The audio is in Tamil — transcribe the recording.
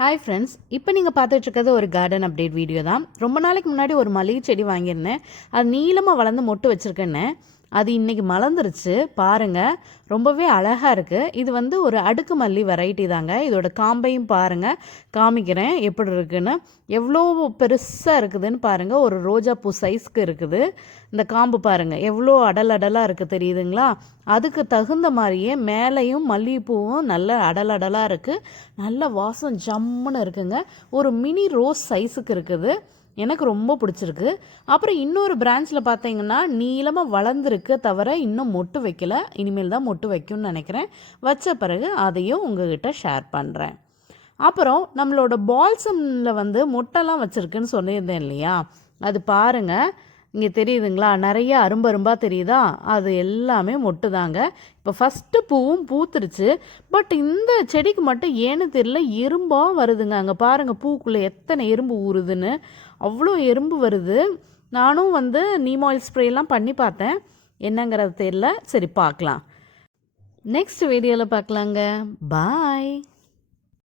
ஹாய் ஃப்ரெண்ட்ஸ் இப்போ நீங்கள் பார்த்துட்ருக்கிறது ஒரு கார்டன் அப்டேட் வீடியோ தான். ரொம்ப நாளைக்கு முன்னாடி ஒரு மல்லிகை செடி வாங்கியிருந்தேன். அது நீளமாக வளர்ந்து மொட்டு வச்சுருக்கேன்னு. அது இன்றைக்கி மலர்ந்துருச்சு. பாருங்கள் ரொம்பவே அழகாக இருக்குது இது வந்து ஒரு அடுக்கு மல்லி வெரைட்டி தாங்க. இதோட காம்பையும் பாருங்கள் காமிக்கிறேன் எப்படி இருக்குன்னு. எவ்வளோ பெருசாக இருக்குதுன்னு பாருங்கள் ஒரு ரோஜா பூ சைஸ்க்கு இருக்குது. இந்த காம்பு பாருங்கள் எவ்வளோ அடல் அடலாக இருக்குது தெரியுதுங்களா? அதுக்கு தகுந்த மாதிரியே மேலேயும் மல்லிகைப்பூவும் நல்ல அடல் அடலாக இருக்குது நல்ல வாசம் ஜம்முன்னு இருக்குங்க. ஒரு மினி ரோஸ் சைஸுக்கு இருக்குது. எனக்கு ரொம்ப பிடிச்சிருக்கு. அப்புறம் இன்னொரு பிரான்ச்சில் பார்த்தீங்கன்னா நீளமாக வளர்ந்துருக்கு தவிர இன்னும் மொட்டு வைக்கல. இனிமேல் தான் மொட்டு வைக்கும்னு நினைக்கிறேன். வச்ச பிறகு அதையும் உங்ககிட்ட ஷேர் பண்ணுறேன் அப்புறம் நம்மளோட பால்சமில் வந்து மொட்டைலாம் வச்சுருக்குன்னு சொல்லியிருந்தேன் இல்லையா? அது பாருங்கள் இங்கே தெரியுதுங்களா? நிறைய அரும்பு அரும்பாக தெரியுதா? அது எல்லாமே மொட்டு தாங்க. இப்போ ஃபஸ்ட்டு பூவும் பூத்துருச்சு. பட் இந்த செடிக்கு மட்டும் ஏன்னு தெரியல. எறும்பாக வருதுங்க. அங்கே பாருங்கள் பூக்குள்ளே எத்தனை எறும்பு ஊறுதுன்னு. அவ்வளோ எறும்பு வருது. நானும் வந்து நீம் ஆயில் ஸ்ப்ரேலாம் பண்ணி பார்த்தேன். என்னங்கிறது தெரியல. சரி பார்க்கலாம். நெக்ஸ்ட் வீடியோவில் பார்க்கலாங்க. பாய்